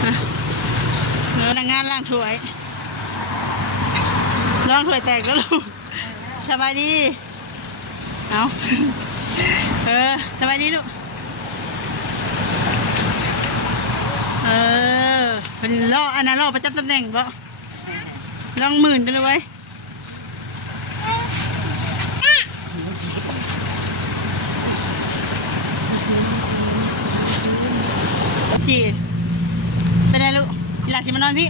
เนื้อนางงานล่างถ้วยล่างถ้วยแตกแล้วลูกสบายดีเอาสบายดีลูกเป็นล่ออันนั้นล่อประจำตำแหน่งบ่ลองหมื่นได้เลยไว้จีไปได้ลูกหลักสิมานอนพี่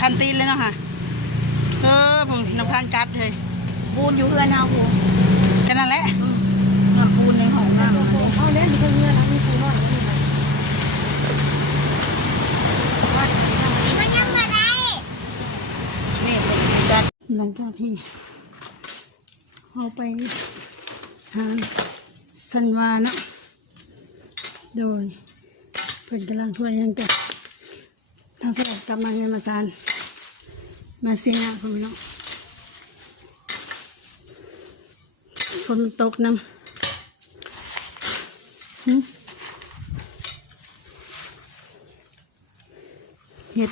คันตีนเลยเนาะค่ะผมน้ำค้างกัดเลยปูนอยู่เอื้อนเอาปูกันนั่นแหละนอนปูนในห้องน้ำเอาเล่นอยู่เอื้อนนี่ปูนอนมันยังมาได้หลังจากที่เอาไปทานสันวาเนาะโดยเป็นกำลังถ้วยยังแต่ทางสลับกลับมาเงินมาทานมาเสียคุณพี่น้องฝนตกน้ำเห็ด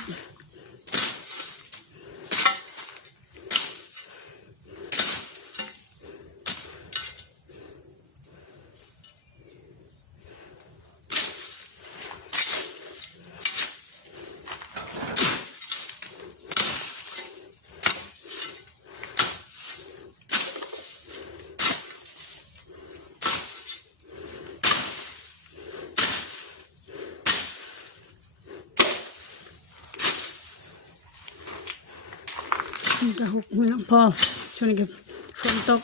กระหุกไม่ต้องพอช่วงนี้กับฝนตก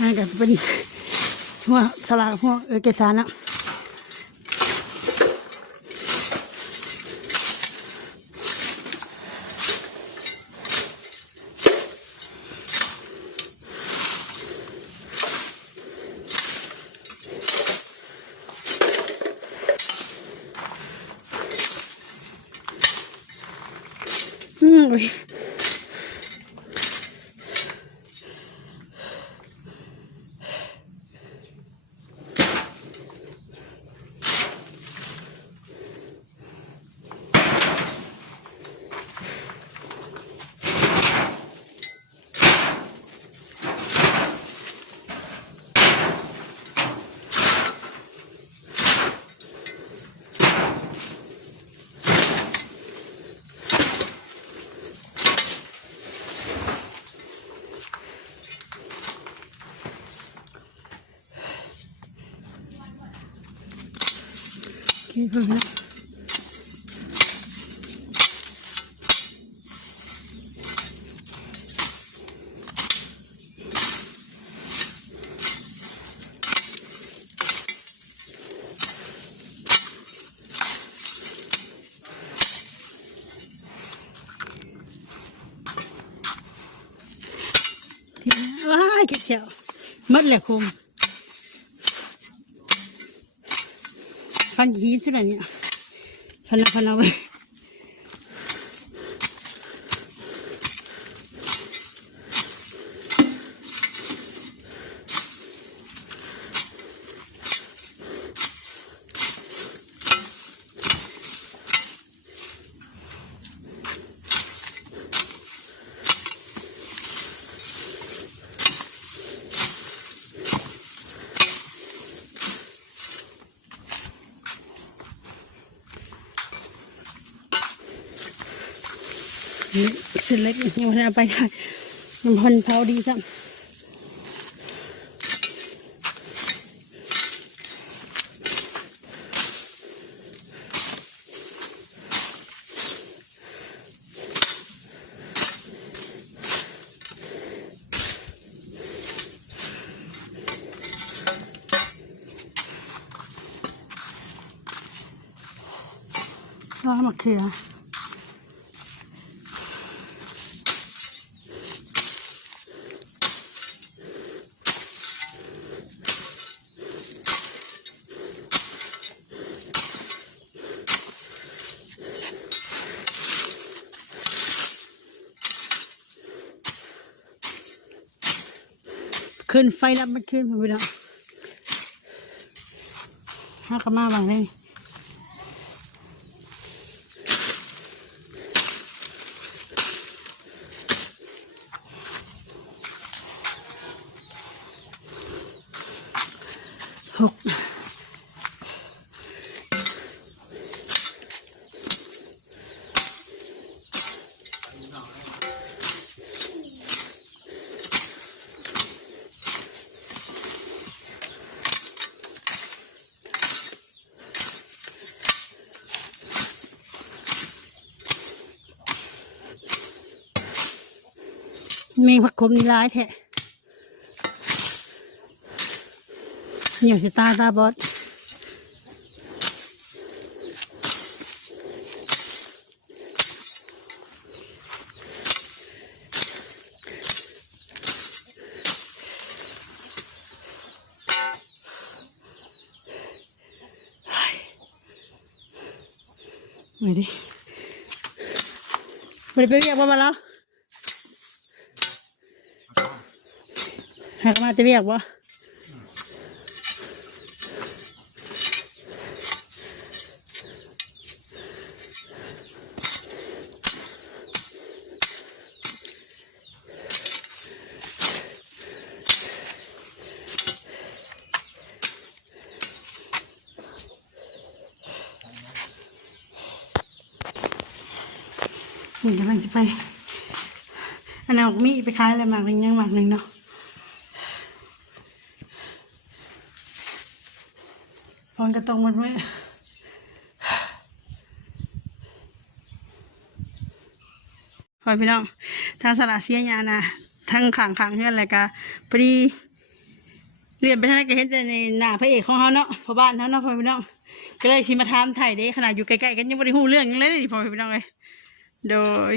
นี่ก็เป็นหัวสลากหัวเกสรนะคิดเพิ่มนะ เก็บเที่ยวมัดแหละคุมฟันหีจุดไหนเนี่ยฟันเอาไปเส้นเล็กยังไม่ได้เอาไปได้ยังพันเผาดีจังว่ามาเขือขึ้นไฟรับมันขึ้นไปแล้วห้ากระมาบางเลยหกมีผักขมนี่ร้ายแท้เหนียวสิตาบอดมาดิไปเรียกว่ามาแล้วหากมาจะเรียกว่ากำลังจะไปอันนั้นมีไปขายอะไรมากหนึ่งยังมากหนึ่งเนาะพอนกระตรงมันไว้พอพี่น้องทางสระเสียยานะทั้งขางเพื่อนอะไรกะพอดีเรียนไปทางนั้นก็เห็นแต่ในหน้าพระเอกของเขาเนาะพอบ้านเขาเนาะพอพี่น้องก็เลยชิมาถามไทยเด้ขนาดอยู่ใกล้ๆกันยังไม่ได้หูเรื่องยังเลยนี่พอพี่น้องเลยโดย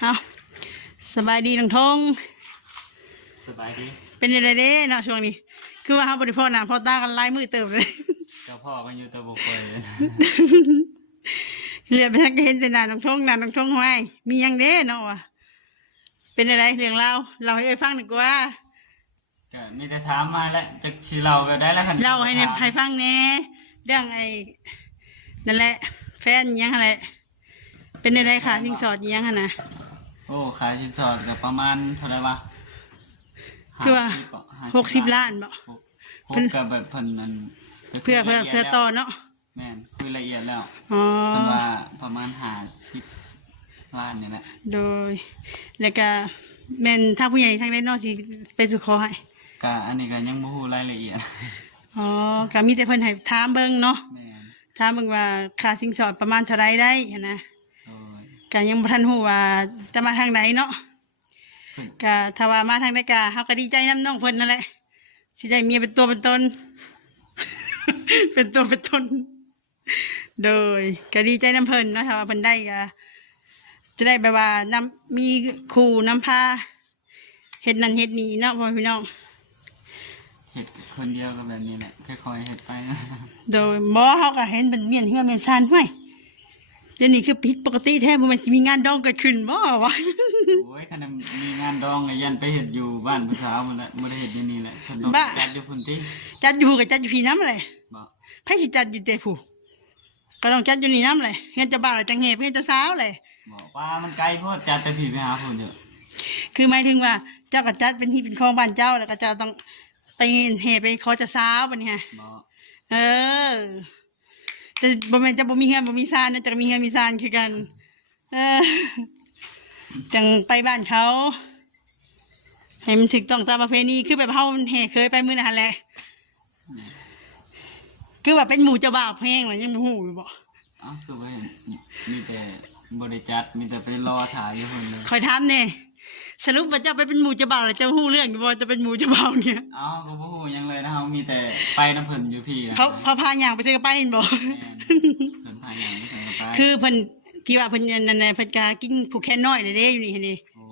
เอาสบายดีน้องทงสบายดีเป็นยังไงเด้เนาะช่วงนี้คือว่าเขาบริโภคนะพอตากันไล่มือเติมเลยเจ้าพ่อมันอยู่ตัวบุคคลเรียนไปทางเห็นแต่น้องทงห้อยมียังเด้เนาะวะเป็นอะไรเรื่องเราให้ฟังหนึ่งว่าก็มีแต่ถามมาแล้วจะชี้เราแบบได้แล้วเราให้ฟังเน่เรื่องไอ้นั่นแหละแฟนยังอะไรเป็นอะไรค่ะสินสอดยังนะโอ้ขายสินสอดกับประมาณเท่าไรวะคือว่า60 ล้านบ่เพิ่นกับแบบเพิ่นนั้นเพื่อต่อเนาะแม่นคุยละเอียดแล้วเพิ่นว่าประมาณ50 ล้านนี่แหละโดยแล้วก็แม่นทางผู้ใหญ่ทางได้นอกสิไปสู่ขอให้ก็อันนี้ก็ยังบ่ฮู้รายละเอียดก็มีแต่เพิ่นให้ถามเบิ่งเนาะแม่นถามเบิ่งว่าค่าสินสอดประมาณเท่าไรได้นะก็ยังบ่ทันฮู้ว่าจะมาทางไหนเนาะก็ถ้าว่ามาทางใดก็เฮาก็ดีใจนำน้องเพิ่นนั่นแหละสิได้เมียเป็นตัวเป็นตน เป็นตัวเป็นตนโดยก็ดีใจน้ำเพิ่นนะถ้าว่าเพิ่นได้ก็จะได้แบบว่านำมีครูนำพา เฮ็ดนั่นเฮ็ดนี่เนาะพ่อพี่น้อง เห็ดคนเดียวก็แบบนี้แหละค่อยๆเห็ดไป โดยบ่เฮาก็เห็นเป็นเมียนเฮือเมียนซานห้วยเดี๋ยวนี้คือผิดปกติแท้บ่แม่นสิมีงานดองเกิดขึ้นบ่วะ โอ้ยคันมีงานดองไงยันไปเห็ดอยู่บ้านผู้สาวมันแหละบ่ได้เห็ดอยู่นี่แหละคันต้องจัดอยู่พุ่นติ จัดอยู่กับจัดอยู่พี่น้ำเลย บอก ไผสิจัดอยู่แต่ผู้ก็ต้องจัดอยู่นี่น้ำเลยเงินจะบ่าวแล้วจังเฮเพิ่นจะสาวเลย บอกว่ามันไกลโพดจัดแต่พี่ไปหาพุ่นเถอะ คือหมายถึงว่าเจ้าก็จัดเป็นที่เป็นของบ้านเจ้าแล้วก็เจะต้องไปเฮไปขอจะสาวบัดนี้ฮะ บอก เออแต่บ่แม่นจะบ่มีเงินบ่มีซานนะจะมีเงินมีซานคือกันเออจังไปบ้านเขาให้มันถูกต้องตามประเพณีคือแบบเฮาแห่เคยไปมื้อนั้นแหละคือว่าเป็นหมู่เจ้าบ่าวเพลงอะไรยังบ่ฮู้อยู่บ่ อ้าวคือว่าเห็นมีแต่บ่ได้จัดมีแต่ไปรอถ่ายอยู่พุ่นเลย คอยถามแน่สรุปว่าเจ้าไปเป็นหมู่เจ้าบ่าวแล้วเจ้าฮู้เรื่องอยู่บ่จะเป็นหมู่เจ้าบ่าวเนี่ย เอ้าก็บ่ฮู้หยังเลยนะเฮามีแต่ไปน้ำเพิ่นอยู่พี่อะ เขาพาย่างไปเจอกับไปนี่บ่ แม่นเพิ่นพาหยังไปเพิ่นก็ไป คือเพิ่นที่ว่าเพิ่นนั่นน่ะเพิ่นก็กินผูกแขนน้อยเด้อยู่นี่เห็นดิ โอ้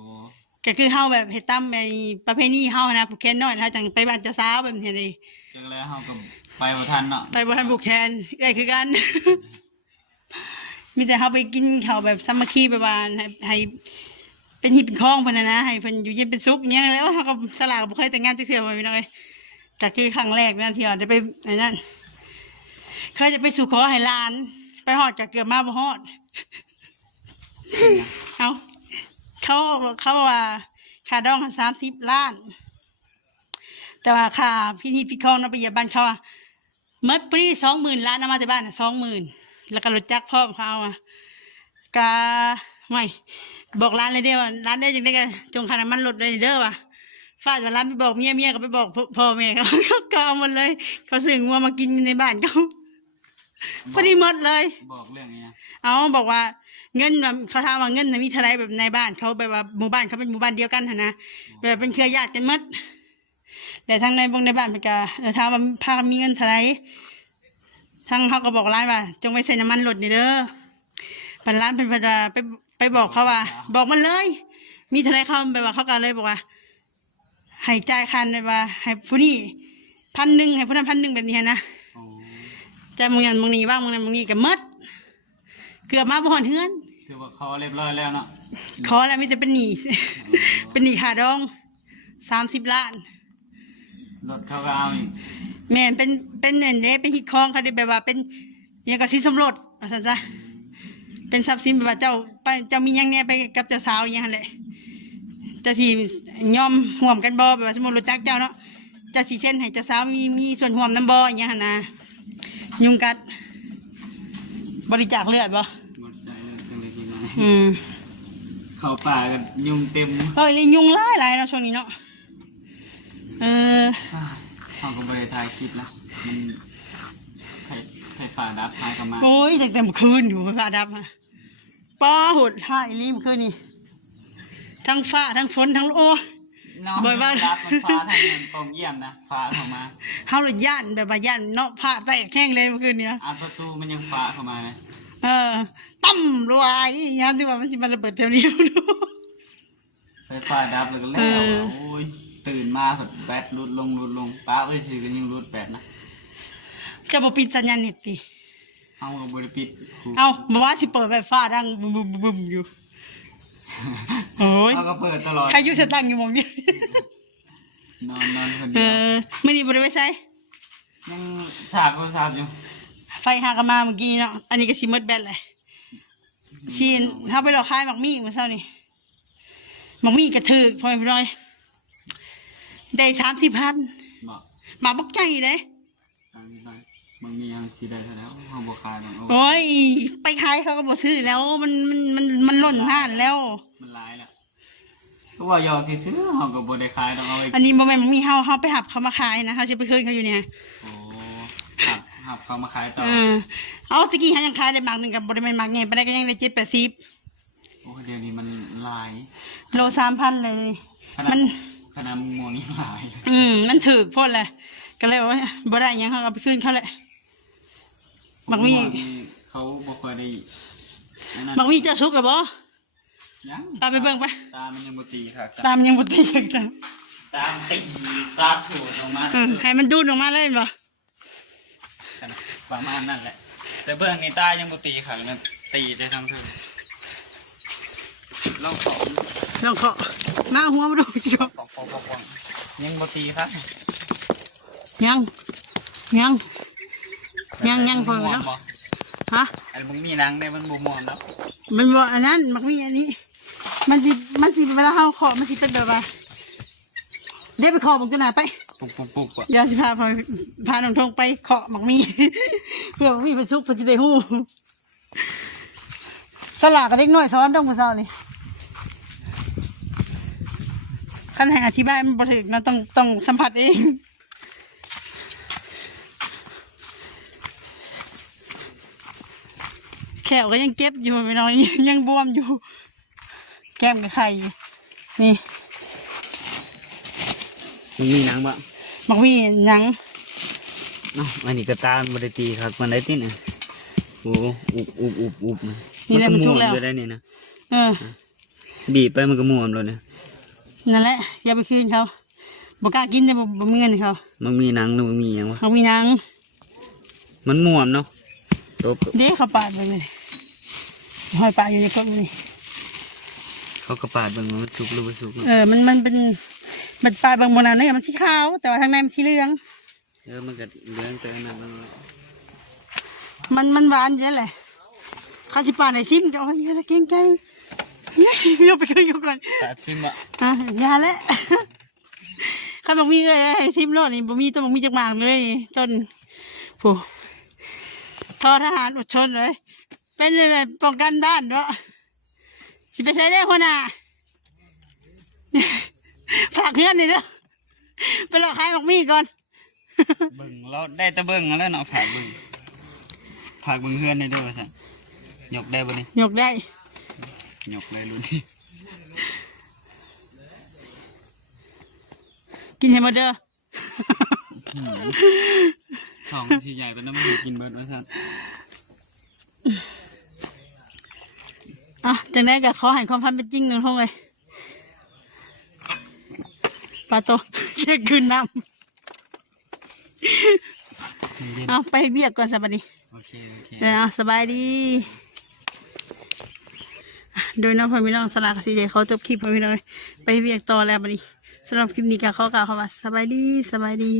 ก็คือเฮาแบบเฮ็ดตามไอ้ประเพณีเฮานะผูกแขนน้อยแล้วจังไปบ้านเจ้าสาวแบบนี้ดิ จังแล้วเฮาก็ไปบ่ทันเนาะ ไปบ่ทันผูกแขนเอ้ยคือกัน มีแต่เฮาไปกินข้าวแบบสามัคคีแบบว่าให้เป็นที่เป็นของเพิ่นนะให้เพิ่นอยู่เย็นเป็นสุขอย่างเงี้ยแล้วเฮาก็สลากบ่เคยแต่งงานจักเทื่อว่าพี่น้องเอ้ยก็คือครั้งแรกนะที่เราได้ไปไอ้นั่นเคยจะไปสู่ขอให้หลาน ไปฮอดก็เกือบมาบ่ฮอด เอาเขาว่าค่าดอง30 ล้าน แต่ว่าค่าพิธีพิธีของนับไปเหยียบบ้านเขาอะเมื่อปี20,000 ล้านเอามาแต่บ้าน20,000แล้วก็รถจักรพ่อมเขาอะกาไม่บอกร้านเลยเด้อว่าร้านได้จังได้ก็จงค่าน้ำมันลดเลยเด้อว่ะฟาดว่าร้านไปบอกเมียก็ไปบอกพ่อแม่เขา ก็เอาหมดเลย เขาซื้องัวมากินในบ้านเขาพอดีหมดเลย บอกเรื่องเนี้ย เอาบอกว่าเงินแบบเขาถามว่าเงินน่ะมีเท่าไรแบบในบ้านเขาแบบว่าหมู่บ้านเขาเป็นหมู่บ้านเดียวกันหั่นนะแบบเป็นเครือญาติกันหมดแต่ทางในบ้านเป็นกาถามว่าพากันมีเงินเท่าไรทางเขาก็บอกร้านว่า จงไปใส่น้ำมันรถนี่เด้อบันร้านเป็นพระไปบอกเขาว่า บอกมันเลย มีเท่าไรเขาแบบว่าเขาก็เลยบอกว่าให้จ่ายคันแบบว่าให้ผู้นี้1,000ให้ผู้นั้น1,000แบบนี้นะ โอ้ แต่มึงนั่นมึงนี่ว่างมึงนั่นมึงนี่ก็หมดเกือบมาบ่ฮอดเฮือน ถือว่าเขาเรียบร้อยแล้วเนาะ ขอแล้วมีแต่เป็นหนี้ เป็นหนี้ค่าดอง30 ล้าน รถเขาก็เอาอีก แม่นเป็นเด้เป็นฮิตคองเขาได้แบบว่าเป็นอยังกับสินสมรสว่าซั่นจ้ะเป็นทรัพย์สินแบบว่าเจ้ามีหยังเนี่ยไปกับเจ้าสาวอหยังหั่นแหละจะสิยอมห่วมกันบ่แบบว่าสมมุติรู้จักเจ้าเนาะจะสิเซ็นให้เจ้าสาวมีส่วนห่วมนำบ่อหยังหั่นนะยุงกัด บริจาคเลือดบ่ หมดใจเลยจังเลยทีน้อย อืม เข้าป่ากันยุงเต็ม เอ้ยเลยยุงหลายเนาะช่วงนี้เนาะเออ เขาก็บริทายคลิปละมันไฟฟ้าดับหายเข้ามา โอ้ยตั้งแต่เมื่อคืนอยู่ฟ้าดับมาป้าโหดท่าอีนี่เมื่อคืนนี่ทั้งฟ้าทั้งฝนทั้งโอ้ น้อง บ่อยว่า ดับมันฟ้าทางเงินตรงเยี่ยมนะฟ้าเข้ามา เฮาเลยย่านแบบว่าย่านเนาะผ้าแตกแห้งเลยเมื่อคืนเนี้ย อัดประตูมันยังฟ้าเข้ามาเลย เออตั้มรวยยามที่ว่ามันสิมาระเบิดแถวนี้ ไฟฟ้าดับแล้วก็แล้ว เออ โอ้ยตื่นมาแบบแบตรุดลงป้าเอ้ยสิก็ยังรุดแบตนะ จะบ่ปิดสัญญาณเน็ตติ เอากับบริปิดหู เอ้าบ่ว่าสิเปิดไฟฟ้าดังบึมๆอยู่โอ้ย เขาก็เปิดตลอด ใครอยู่สตังค์อยู่หมองนี้ นอนคน เอ เดียว อมื้อนี้บ่ได้ไปไส ยังฉาบก็ฉาบอยู่ ไฟหากนมาเมื่อกี้เนาะ อันนี้ก็สิหมดแบตเลยชีนเฮาไปรอขายหมักมี่เมื่อเช้านี่หมักมี่กระถือพ่อแม่พี่น้อยได้30,000 บอก หมาบักใหญ่เด้ บางมียังสีได้เท่าแล้วห้องบวคายบาง โอ้ย ไปขายเขาก็บ่ซื้อแล้ว มันหล่นห้านแล้ว มันร้ายแล้วก็ว่ายอที่ซื้อห้องกับบได้ขายต้องเอาไว้ อันนี้บ่แม่นหมักมี่เฮาไปหับเขามาขายนะเฮาสิไปคืนเขาอยู่เนี่ย โอ้หับเขามาขายต่อ เอาตะกี้เฮายังขายได้หมากหนึงก็บ่ได้แม่นหมากใหญ่ปานใดก็ยังได้7-80 โอ้เดี๋ยวนี้มันลาย โล 3,000 เลย มัน ขนาดม่วงนี่ลาย มันถูกโพดแหละก็เลยว่าบ่ได้หยังเฮาเอาไปคืนเขาแหละ หมักมี่ เขาบอกว่าได้อันนั้น หมักมี่เจ้าสุกแล้วบ่ ยัง ตามไปเบิ่งไป ตามันยังบ่ตีค่ะ ตามยังบ่ตีกันจ้ะ ตามตีตาสูดลงมา ให้มันดูดออกมาเลยบ่ ประมาณนั่นแหละแต่เบื้องนี้ตายังบ่ตีค่ะมันตีได้ทั้งคืนลองของ ลองเคาะมาหัวมาดูสิครับ ของยังบ่ตีครับ ยังพอแล้วฮะ ไอ้มึงมีนางได้มันบ่ม่วงแล้ว มันบ่อันนั้นมันมีอันนี้ มันสิเวลาเฮาเคาะมันสิเป็นแบบว่าเดี๋ยวไปเคาะมันกันหน่อยไป ปุ๊บอ่ะ เดี๋ยวสิพาน้องทงไปเคาะหมักมี เพื่อหมักมีเป็นซุกเพื่อจะได้ฮู้สลากกับเด็กน้อยซ้อนต้องมาซ้อนนี่ขั้นให้อธิบายมันบ่ถึกนะต้องสัมผัสเองแขวก็ยังเจ็บอยู่ไม่น้อยยังบวมอยู่ แก้มกับไข่นี่ มึงมีนางบ่ หมักมีหยัง อันนี้ก็ตามบ่ได้ตีครับมันได้ติเนี่ยโอ้อุบนี่แหละมันชุกแล้ว ได้นี่นะ บี บไปมันก็ม่วนเลยเนี่ย นั่นแหละอย่าไปคืนเขาบ่กล้ากินเนี่ยบ่มีเงินเขา มันมีนางหรือมันมีหยังวะ เขามีหยัง มันม่วนเนาะตบ เด็กเขาปาดไปเลยห้อยปลาอยู่ในกล่องนี่ เขาก็ปาดเบิ่งว่ามันสุกหรือบ่สุก มันเป็นมันปลาบางโมนาเนี่ยมันสีขาวแต่ว่าทางในมันสีเหลือง มันก็เหลืองเตือนนั่น มันหวานเยอะเลยข้าจิปลาในซิมจะเอาเยอะละเก่งใจยกไปขึ้นยกก่อน ปาดซิมอ่ะ ยาแล้วข้าบอกมีเลยไอ้ซิมโลดนี่บ่มีต้นบ่มีจักหมากเลยต้นผู้ทอทหารอดทนเลย เป็นแบบป้องกันบ้านเนาะสิไปใช้ได้คนน่ะฝากเพื่อนนี่เด้อไปหลอกขายบอกมีก่อน เบิ่งเราได้แต่เบิ่งแล้วเนาะผากเบิ่งเฮือนได้ด้วยสั่นยกได้บ่นี่ ยกได้ ยกเลยรุ่นนี้ กินให้หมดเด้อ สองที่ใหญ่เป็นน้ำมันกินเบิร์ดว่าสั่น จังได้กับขอให้ความพันเป็นจริงหนึ่งท่องเลยปลาโตเชื่อคืนน้ำไปเบียกก่อนสบายดี โอเค สบายดี โดยน้องพ่อพี่น้องสลากสีใจเขาจบคลิปพ่อพี่น้องไปเบียกต่อแล้วบัดนี้สำหรับคลิปนี้ก็ขอกล่าวคำว่าสบายดี